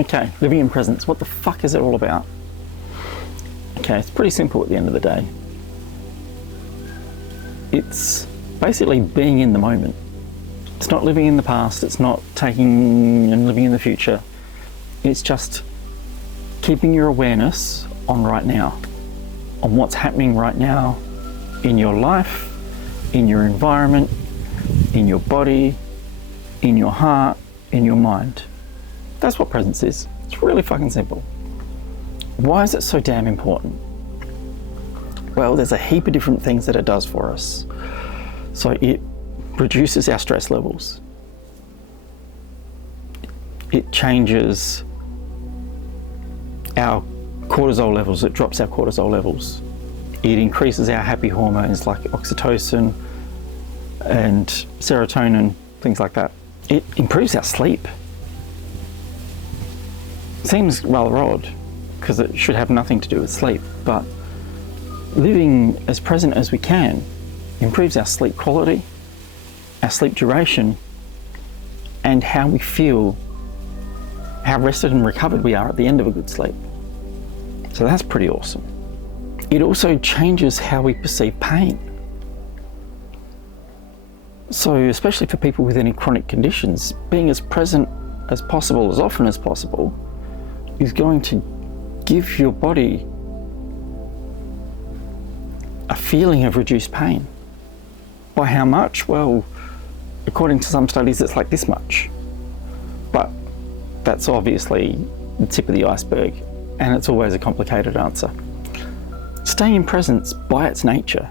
Okay, living in presence. What the fuck is it all about? Okay, it's pretty simple at the end of the day. It's basically being in the moment. It's not living in the past, it's not taking and living in the future. It's just keeping your awareness on right now, on what's happening right now in your life, in your environment, in your body, in your heart, in your mind. That's what presence is. It's really fucking simple. Why is it so damn important? Well, there's a heap of different things that it does for us. So it reduces our stress levels. It changes our cortisol levels, it drops our cortisol levels. It increases our happy hormones like oxytocin and serotonin, things like that. It improves our sleep. Seems rather odd because it should have nothing to do with sleep, but living as present as we can improves our sleep quality, our sleep duration, and how we feel, how rested and recovered we are at the end of a good sleep. So that's pretty awesome. It also changes how we perceive pain. So especially for people with any chronic conditions, being as present as possible, as often as possible, is going to give your body a feeling of reduced pain. By how much? Well, according to some studies, it's like this much. But that's obviously the tip of the iceberg, and it's always a complicated answer. Staying in presence, by its nature,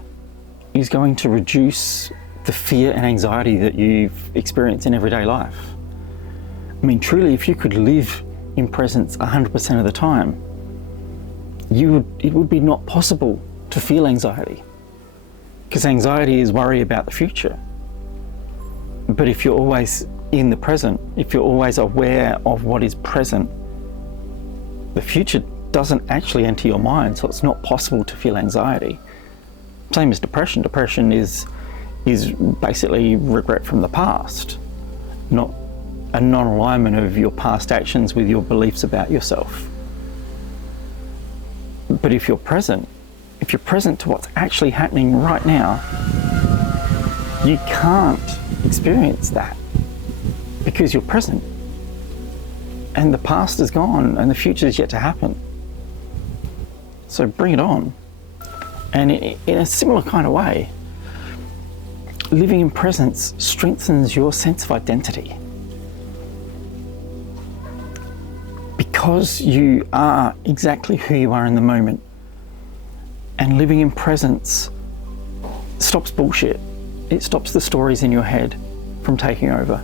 is going to reduce the fear and anxiety that you've experienced in everyday life. I mean, truly, if you could live in presence 100% of the time, it would be not possible to feel anxiety, because anxiety is worry about the future. But if you're always in the present, if you're always aware of what is present, the future doesn't actually enter your mind, so it's not possible to feel anxiety. Same as depression. Depression is basically regret from the past, not a non-alignment of your past actions with your beliefs about yourself. But if you're present to what's actually happening right now, you can't experience that because you're present. And the past is gone and the future is yet to happen. So bring it on. And in a similar kind of way, living in presence strengthens your sense of identity. Because you are exactly who you are in the moment, and living in presence stops bullshit. It stops the stories in your head from taking over.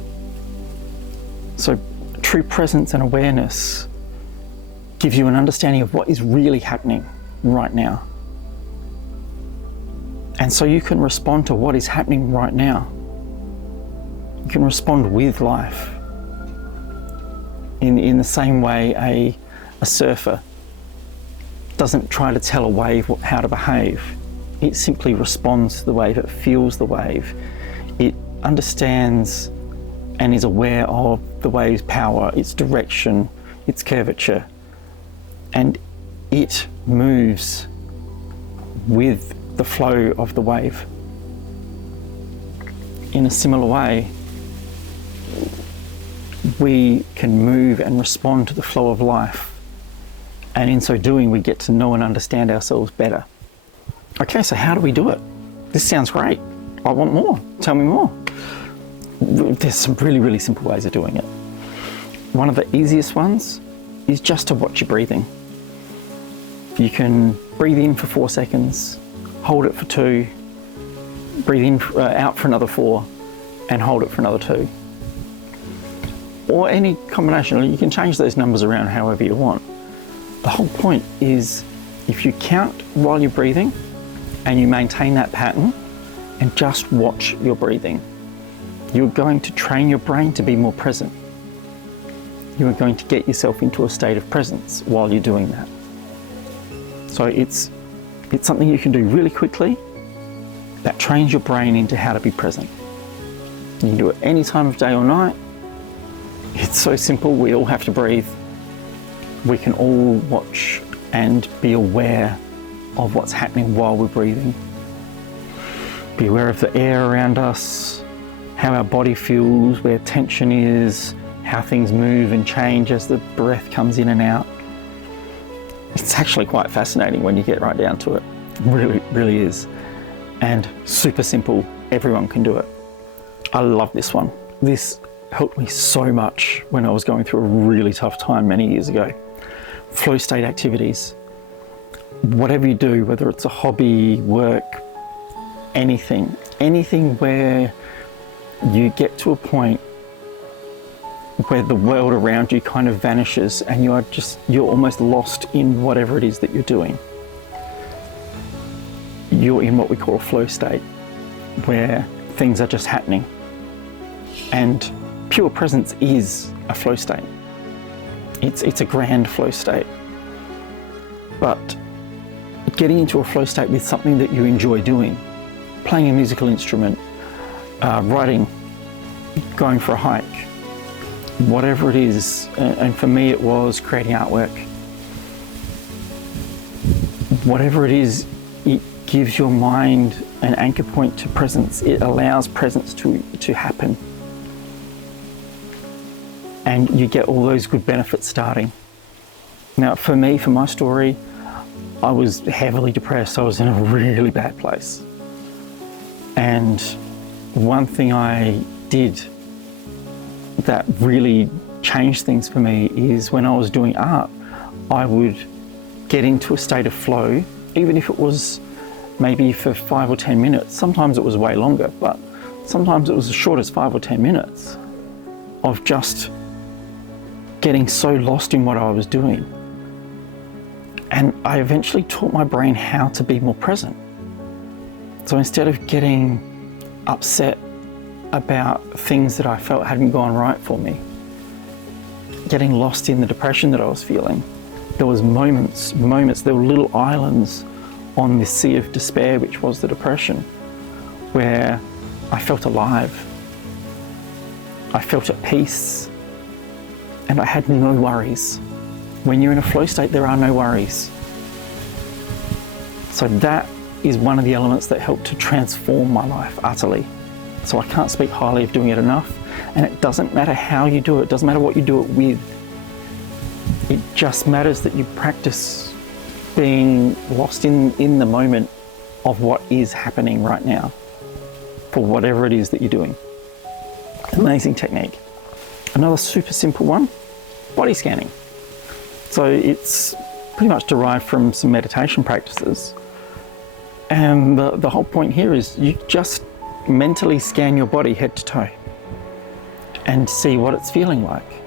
So true presence and awareness gives you an understanding of what is really happening right now. And so you can respond to what is happening right now. You can respond with life. In the same way a surfer doesn't try to tell a wave how to behave. It simply responds to the wave, it feels the wave. It understands and is aware of the wave's power, its direction, its curvature, and it moves with the flow of the wave. In a similar way, we can move and respond to the flow of life, and in so doing we get to know and understand ourselves better. Okay, so how do we do it? This sounds great. I want more. Tell me more. There's some really, really simple ways of doing it. One of the easiest ones is just to watch your breathing. You can breathe in for 4 seconds, hold it for 2, breathe in out for another 4, and hold it for another 2. Or any combination. You can change those numbers around however you want. The whole point is, if you count while you're breathing and you maintain that pattern and just watch your breathing, you're going to train your brain to be more present. You are going to get yourself into a state of presence while you're doing that. So it's something you can do really quickly that trains your brain into how to be present. You can do it any time of day or night. It's so simple. We all have to breathe. We can all watch and be aware of what's happening while we're breathing. Be aware of the air around us, how our body feels, where tension is, how things move and change as the breath comes in and out. It's actually quite fascinating when you get right down to it. It really, really is. And super simple, everyone can do it. I love this one. This helped me so much when I was going through a really tough time many years ago. Flow state activities. Whatever you do, whether it's a hobby, work, anything where you get to a point where the world around you kind of vanishes and you're almost lost in whatever it is that you're doing. You're in what we call a flow state, where things are just happening. And pure presence is a flow state. It's a grand flow state. But getting into a flow state with something that you enjoy doing, playing a musical instrument, writing, going for a hike, whatever it is, and for me it was creating artwork. Whatever it is, it gives your mind an anchor point to presence. It allows presence to happen. And you get all those good benefits starting. Now for me, for my story, I was heavily depressed. I was in a really bad place. And one thing I did that really changed things for me is when I was doing art, I would get into a state of flow, even if it was maybe for 5 or 10 minutes. Sometimes it was way longer, but sometimes it was as short as 5 or 10 minutes of just getting so lost in what I was doing. And I eventually taught my brain how to be more present. So instead of getting upset about things that I felt hadn't gone right for me, getting lost in the depression that I was feeling, there was moments, there were little islands on this sea of despair, which was the depression, where I felt alive. I felt at peace, and I had no worries. When you're in a flow state, there are no worries. So that is one of the elements that helped to transform my life utterly. So I can't speak highly of doing it enough. And it doesn't matter how you do it, it doesn't matter what you do it with. It just matters that you practice being lost in the moment of what is happening right now for whatever it is that you're doing. Amazing technique. Another super simple one, body scanning. So it's pretty much derived from some meditation practices. And the whole point here is you just mentally scan your body head to toe and see what it's feeling like.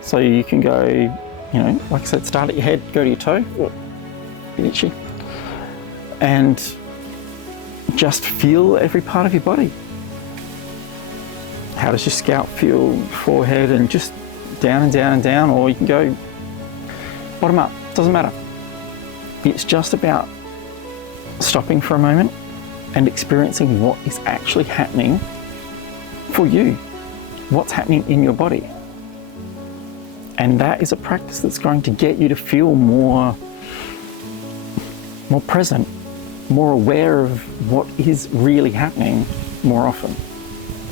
So you can go, like I said, start at your head, go to your toe, bit itchy, and just feel every part of your body. How does your scalp feel, forehead, and just down and down and down, or you can go bottom up, doesn't matter. It's just about stopping for a moment and experiencing what is actually happening for you, what's happening in your body. And that is a practice that's going to get you to feel more present, more aware of what is really happening more often.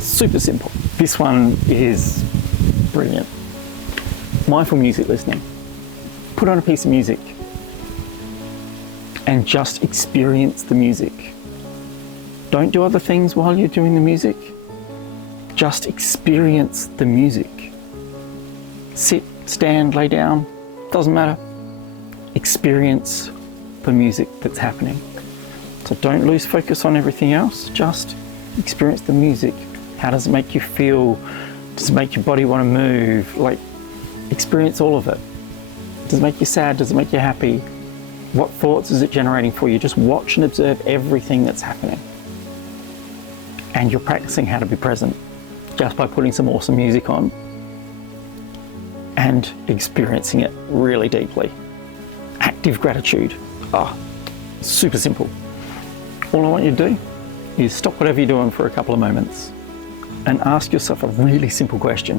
Super simple. This one is brilliant. Mindful music listening. Put on a piece of music and just experience the music. Don't do other things while you're doing the music. Just experience the music. Sit, stand, lay down, doesn't matter. Experience the music that's happening. So don't lose focus on everything else, just experience the music. How does it make you feel? Does it make your body want to move? Experience all of it. Does it make you sad? Does it make you happy? What thoughts is it generating for you? Just watch and observe everything that's happening. And you're practicing how to be present just by putting some awesome music on and experiencing it really deeply. Active gratitude. Super simple. All I want you to do is stop whatever you're doing for a couple of moments and ask yourself a really simple question.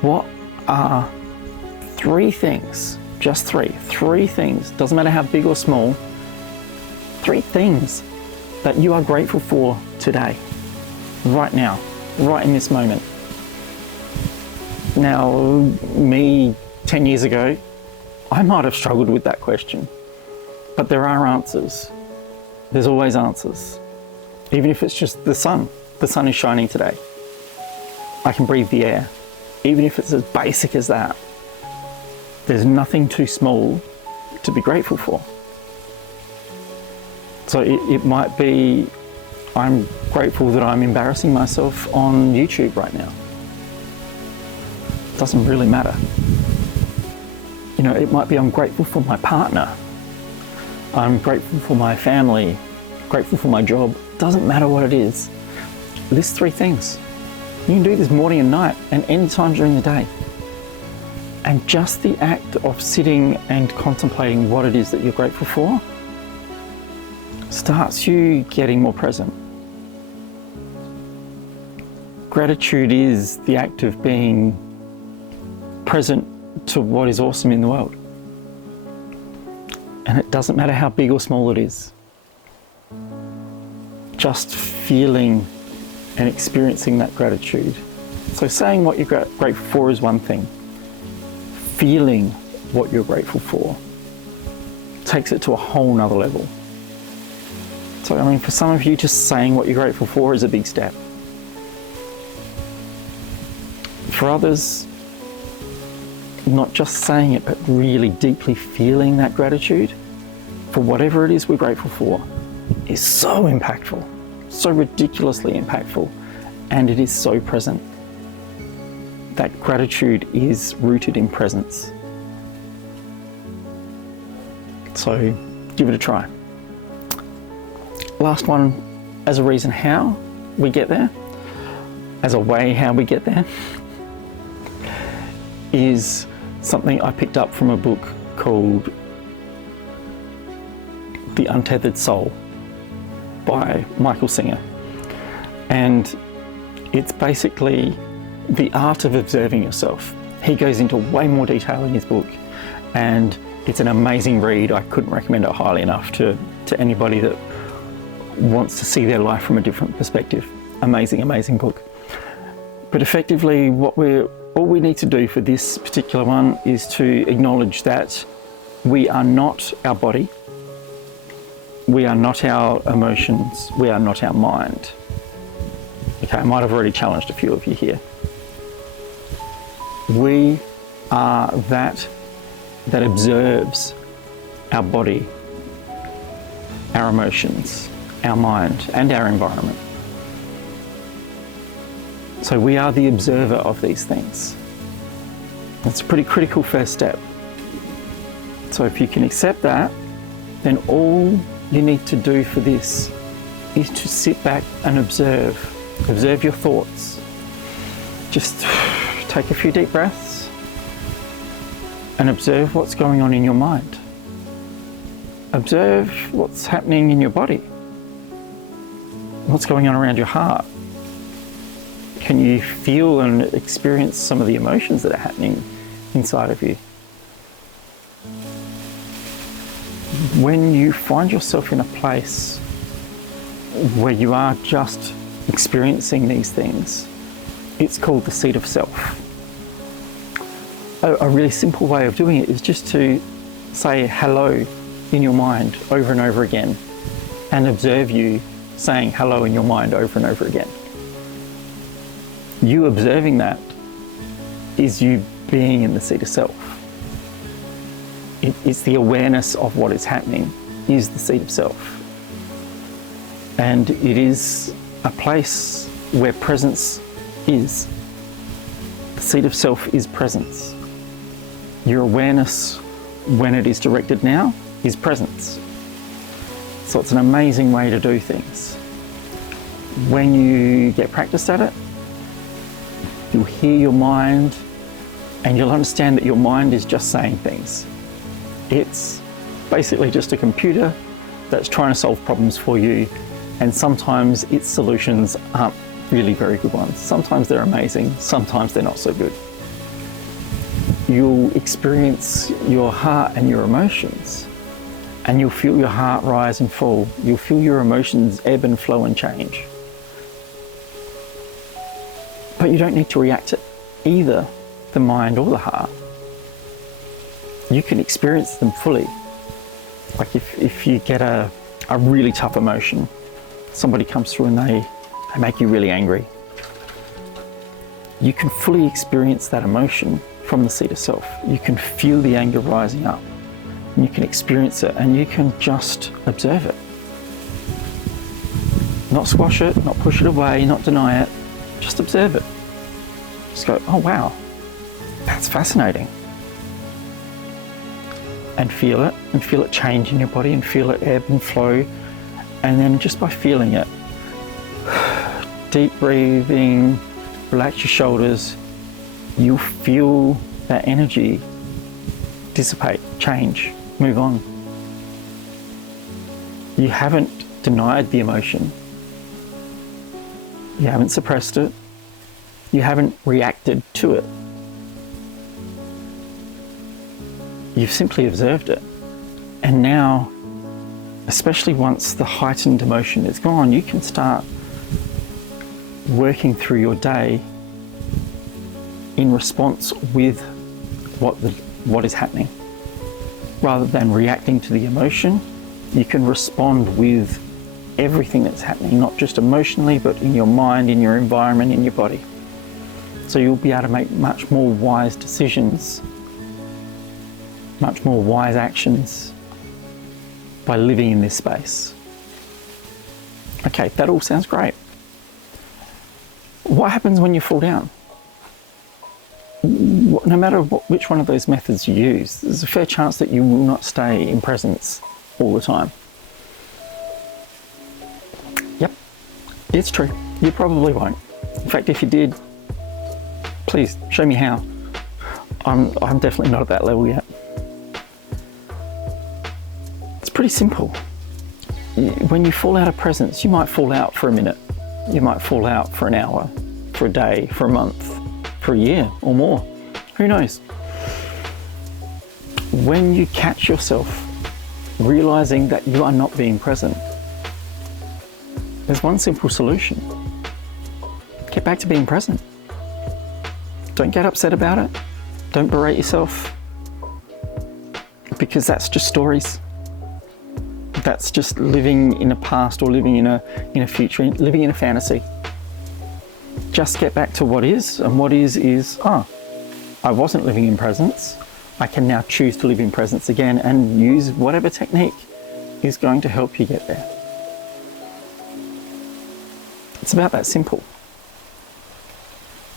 What are 3 things, just 3 things, doesn't matter how big or small, 3 things that you are grateful for today, right now, right in this moment. Now, me 10 years ago, I might have struggled with that question, but there are answers. There's always answers. Even if it's just the sun is shining today. I can breathe the air. Even if it's as basic as that, there's nothing too small to be grateful for. So it might be, I'm grateful that I'm embarrassing myself on YouTube right now. Doesn't really matter. You know, it might be I'm grateful for my partner. I'm grateful for my family, grateful for my job. Doesn't matter what it is. List 3 things. You can do this morning and night and any time during the day. And just the act of sitting and contemplating what it is that you're grateful for starts you getting more present. Gratitude is the act of being present to what is awesome in the world. And it doesn't matter how big or small it is. Just feeling and experiencing that gratitude. So saying what you're grateful for is one thing. Feeling what you're grateful for takes it to a whole nother level. So, I mean, for some of you, just saying what you're grateful for is a big step. For others, not just saying it, but really deeply feeling that gratitude for whatever it is we're grateful for is so impactful, so ridiculously impactful, and it is so present. That gratitude is rooted in presence. So give it a try. Last one, as a reason how we get there, as a way how we get there, is something I picked up from a book called The Untethered Soul by Michael Singer. And it's basically the art of observing yourself. He goes into way more detail in his book, and it's an amazing read. I couldn't recommend it highly enough to anybody that wants to see their life from a different perspective. Amazing, amazing book. But effectively, all we need to do for this particular one is to acknowledge that we are not our body, we are not our emotions, we are not our mind. Okay, I might have already challenged a few of you here. We are that observes our body, our emotions, our mind, and our environment. So we are the observer of these things. That's a pretty critical first step. So if you can accept that, then all you need to do for this is to sit back and observe your thoughts. Just take a few deep breaths and observe what's going on in your mind. Observe what's happening in your body. What's going on around your heart? Can you feel and experience some of the emotions that are happening inside of you? When you find yourself in a place where you are just experiencing these things, it's called the seat of self. A really simple way of doing it is just to say hello in your mind over and over again, and observe you saying hello in your mind over and over again. You observing that is you being in the seat of self. It's the awareness of what is happening is the seat of self. And it is a place where presence is. The seat of self is presence. Your awareness, when it is directed now, is presence. So it's an amazing way to do things. When you get practiced at it, you'll hear your mind and you'll understand that your mind is just saying things. It's basically just a computer that's trying to solve problems for you, and sometimes its solutions aren't really very good ones. Sometimes they're amazing, sometimes they're not so good. you'll experience your heart and your emotions, and you'll feel your heart rise and fall. You'll feel your emotions ebb and flow and change. But you don't need to react to either the mind or the heart. You can experience them fully. Like if you get a really tough emotion, somebody comes through and they make you really angry, you can fully experience that emotion from the seat of self. You can feel the anger rising up, and you can experience it, and you can just observe it. Not squash it, not push it away, not deny it, just observe it. Just go, oh wow, that's fascinating. And feel it change in your body, and feel it ebb and flow. And then just by feeling it, deep breathing, relax your shoulders, you'll feel that energy dissipate, change, move on. You haven't denied the emotion. You haven't suppressed it. You haven't reacted to it. You've simply observed it. And now, especially once the heightened emotion is gone, you can start working through your day in response with what is happening. Rather than reacting to the emotion, you can respond with everything that's happening, not just emotionally, but in your mind, in your environment, in your body. So you'll be able to make much more wise decisions, much more wise actions by living in this space. Okay, that all sounds great. What happens when you fall down? No matter which one of those methods you use, there's a fair chance that you will not stay in presence all the time. Yep, it's true. You probably won't. In fact, if you did, please show me how. I'm definitely not at that level yet. It's pretty simple. When you fall out of presence, you might fall out for a minute. You might fall out for an hour, for a day, for a month, for a year or more. Who knows? When you catch yourself realizing that you are not being present, there's one simple solution. Get back to being present. Don't get upset about it. Don't berate yourself, because that's just stories. That's just living in a past, or living in a future, living in a fantasy. Just get back to what is, and what is, I wasn't living in presence. I can now choose to live in presence again, and use whatever technique is going to help you get there. It's about that simple.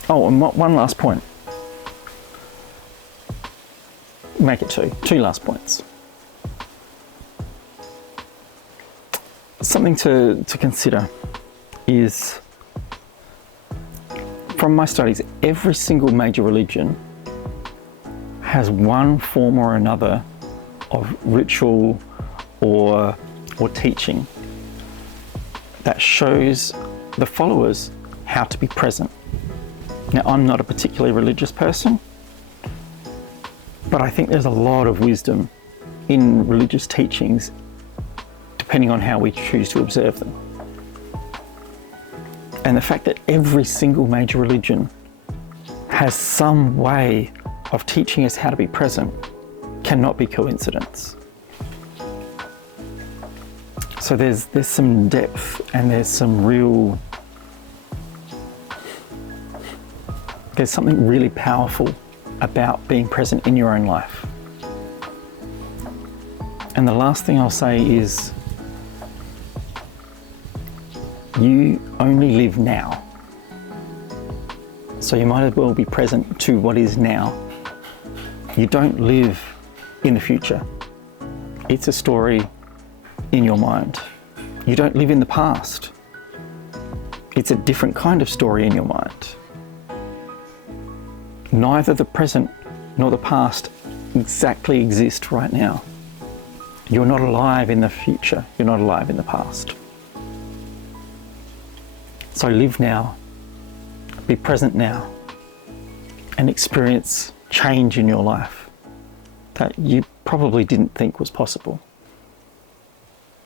Oh, and one last point. Make it two last points. Something to consider is, from my studies, every single major religion has one form or another of ritual or teaching that shows the followers how to be present. Now, I'm not a particularly religious person, but I think there's a lot of wisdom in religious teachings, depending on how we choose to observe them. And the fact that every single major religion has some way of teaching us how to be present cannot be coincidence. So there's some depth, and there's something really powerful about being present in your own life. And the last thing I'll say is, you only live now. So you might as well be present to what is now. You don't live in the future. It's a story in your mind. You don't live in the past. It's a different kind of story in your mind. Neither the present nor the past exactly exist right now. You're not alive in the future. You're not alive in the past. So live now, be present now, and experience change in your life that you probably didn't think was possible.